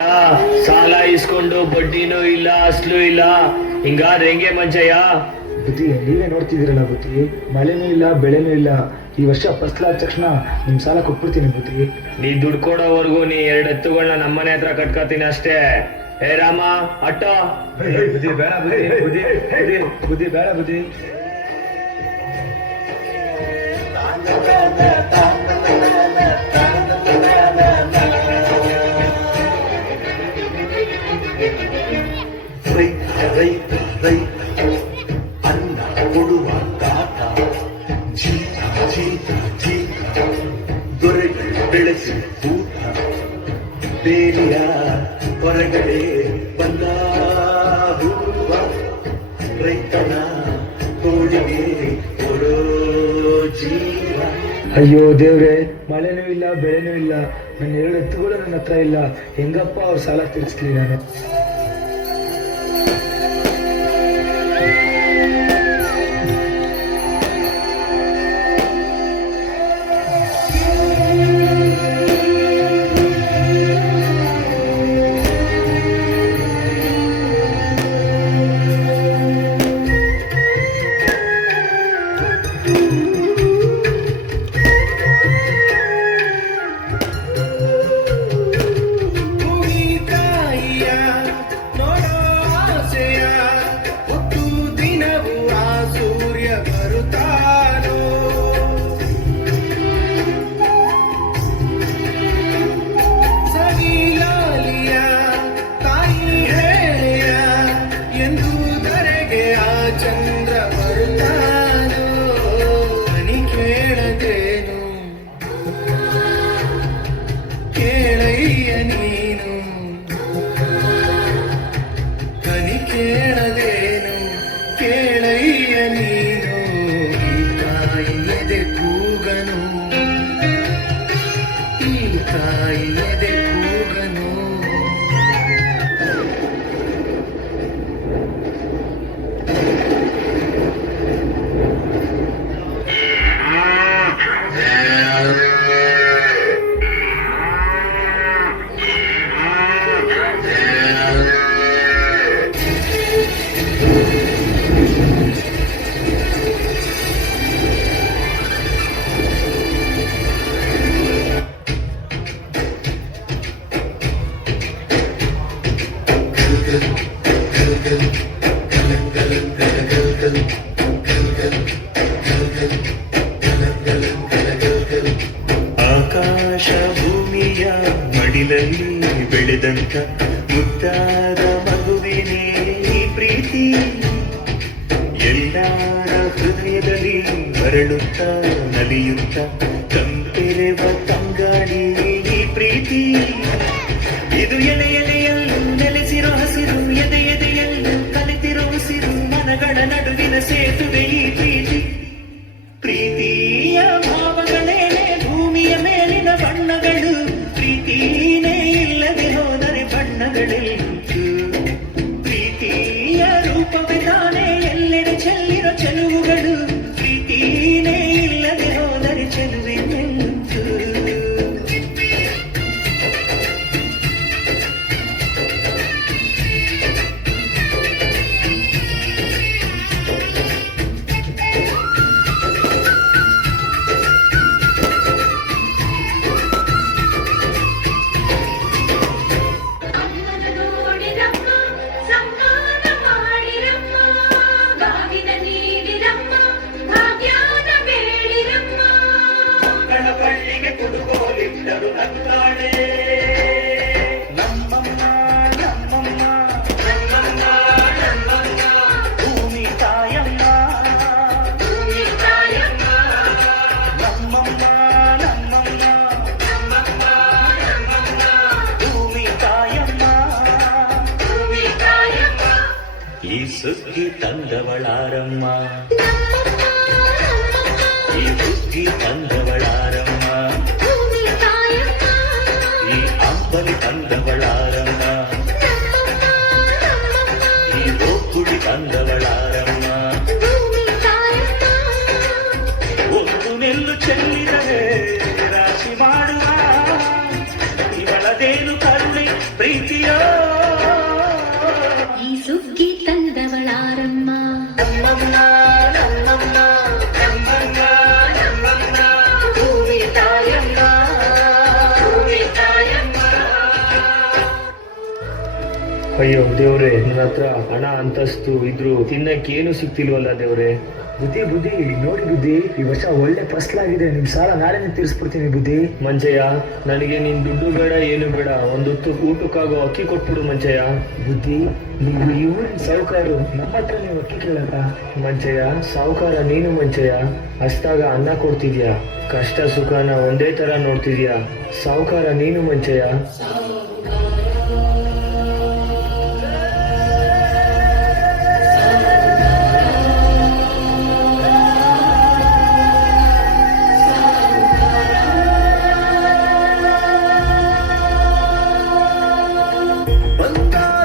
ಸಾಲ ಇಸ್ಕೊಂಡು ಬಡ್ಡಿನೂ ಇಲ್ಲ ಅಸ್ಲು ಇಲ್ಲ ಹಿಂಗಾದ್ರೆ ಹೆಂಗೆ ಮಂಜಯ್ಯ? ಬುದ್ಧಿ ನೀವೇ ನೋಡ್ತಿದ್ದೀರಲ್ಲ ಬುದ್ಧಿ, ಮಳೆನೂ ಇಲ್ಲ ಬೆಳೆನೂ ಇಲ್ಲ. ಈ ವರ್ಷ ಫಸ್ಲಾದ ತಕ್ಷಣ ನಿಮ್ ಸಾಲ ಕೊಟ್ಬಿಡ್ತೀನಿ ಬುದ್ಧಿ. ನೀ ದುಡ್ಡು ಕೊಡೋವರೆಗೂ ನೀ 2 ಎತ್ತುಗಳನ್ನ ನಮ್ಮನೆ ಹತ್ರ ಕಟ್ಕೋತೀನಿ ಅಷ್ಟೇ. ಏ ರಾಮ ಅಟ್ಟ ಬುದ್ಧಿ ಬೇಡ ಬುದ್ಧಿ ಬೇಡ ಬುದ್ಧಿ. ಅನ್ನ ಕೊಡುವ ತಾತ ಜೀತ ಜೀತ ಜೀತ ದೊರೆಗಳು ಬೆಳೆಸಿ ಊಟ ಬೇಲಿಯ ಹೊರಗಡೆ ಬಂದ ಹೂವ ರೈತನ ತೋಳಿಗೆ ಕೊಡೋ ಜೀವ. ಅಯ್ಯೋ ದೇವ್ರೆ, ಮಳೆನೂ ಇಲ್ಲ ಬೆಳೆನೂ ಇಲ್ಲ, ನನ್ನ 2 ಎತ್ತುಗಳು ನನ್ನ ಹತ್ರ ಇಲ್ಲ. ಹೆಂಗಪ್ಪ ಅವ್ರ ಸಾಲ ತೀರಿಸ್ಲಿ ನಾನು? ಆಕಾಶ ಭೂಮಿಯ ಮಡಿಲಲ್ಲಿ ಬೆಳೆದಂತ ಮುದ್ದಾದ ಮಗುವಿನೇ ಈ ಪ್ರೀತಿ, ಎಲ್ಲರ ಹೃದಯದಲ್ಲಿ ಬರಳುತ್ತ ನಲಿಯುತ್ತ ತಂಪೆರೆವ ತಂಗಾಳಿ ಈ ಪ್ರೀತಿ. ಇದು ಎಲೆ ಎಲೆಯಲ್ಲೂ ನೆಲೆಸಿರೋ ಹಸಿರು, ಎದೆ ಎದೆಯಲ್ಲೂ ಕಲಿತಿರೋ ಉಸಿರು, ಮನಗಳ ನಡುವಿನ ಸೇತುವೆ ಈ ಪ್ರೀತಿ. ಪ್ರೀತಿಯ ಭಾವಗಳೇನೆ ಭೂಮಿಯ ಮೇಲಿನ ಬಣ್ಣಗಳು, ಪ್ರೀತಿನೇ ಇಲ್ಲದೆ ಹೋದರೆ ಬಣ್ಣಗಳೆಂತು. ಪ್ರೀತಿಯ ರೂಪವೇ ತಾನೇ ಎಲ್ಲೆಡೆ ಚೆಲ್ಲಿರೋ ಚೆಲುವುಗಳು, ಪ್ರೀತಿನೇ ಇಲ್ಲದೆ ಹೋದರೆ ಚೆಲುವೆ ನಿಂತು. ಈ ಸುಗ್ಗಿ ತಂದವಳಾರಮ್ಮ, ಈ ಸುಗ್ಗಿ ತಂದವಳಾರಮ್ಮ, ಈ ಅಂಬಲಿ ತಂದವಳಾರಮ್ಮ, ಈ ಗೋಕುಳಿ ತಂದವಳಾರಮ್ಮ. ಒಂದು ನೆಲ್ಲು ಚೆಲ್ಲಿದರೆ ರಾಶಿ ಮಾಡುವ ಇವಳದೇನು ಕರುಣೆ ಪ್ರೀತಿ. ಪ್ರೀತಿಯ ಈ ಸುಗ್ಗಿ ತಂದವಳಾರಮ್ಮ ನಮ್ಮಮ್ಮ ನಮ್ಮಮ್ಮ ನಮ್ಮಮ್ಮ ನಮ್ಮಮ್ಮ ಭೂಮಿ ತಾಯಮ್ಮ ಭೂಮಿ ತಾಯಮ್ಮ. ಅಯ್ಯೋ ದೇವ್ರೆ, ನನ್ನ ಹತ್ರ ಹಣ ಅಂತಸ್ತು ಇದ್ರು ತಿನ್ನಕ್ಕೇನು ಸಿಗ್ತಿಲ್ವಲ್ಲ ದೇವ್ರೆ. ಬುದ್ಧಿ ಬುದ್ಧಿ ನೋಡಿ ಬುದ್ಧಿ, ಈ ವರ್ಷ ಒಳ್ಳೆ ಫಸಲಾಗಿದೆ. ನಿಮ್ ಸಾಲ ನಾಳೆನೇ ತೀರಿಸ್ಬಿಡ್ತೀನಿ ಬುದ್ಧಿ. ಮಂಚಯ್ಯ, ನನಗೆ ನಿನ್ ದುಡ್ಡು ಬೇಡ, ಏನು ಬೇಡ, ಒಂದೊತ್ತು ಊಟಕ್ಕಾಗೋ ಅಕ್ಕಿ ಕೊಟ್ಬಿಡು ಮಂಚಯ್ಯ. ಬುದ್ಧಿ, ನೀವು ಈ ಊರಿನ ಸಾಹುಕಾರರು, ನಮ್ಮ ಹತ್ರ ನೀವು ಅಕ್ಕಿ ಕೇಳಲ್ಲ. ಮಂಚಯ್ಯ, ಸಾವುಕಾರ ನೀನು ಮಂಚಯ್ಯ. ಹಸ್ದಾಗ ಅನ್ನ ಕೊಡ್ತಿದ್ಯಾ, ಕಷ್ಟ ಸುಖನ ಒಂದೇ ತರ ನೋಡ್ತಿದ್ಯಾ. ಸಾವುಕಾರ ನೀನು ಮಂಚಯ್ಯ. ಬಂಗಾರ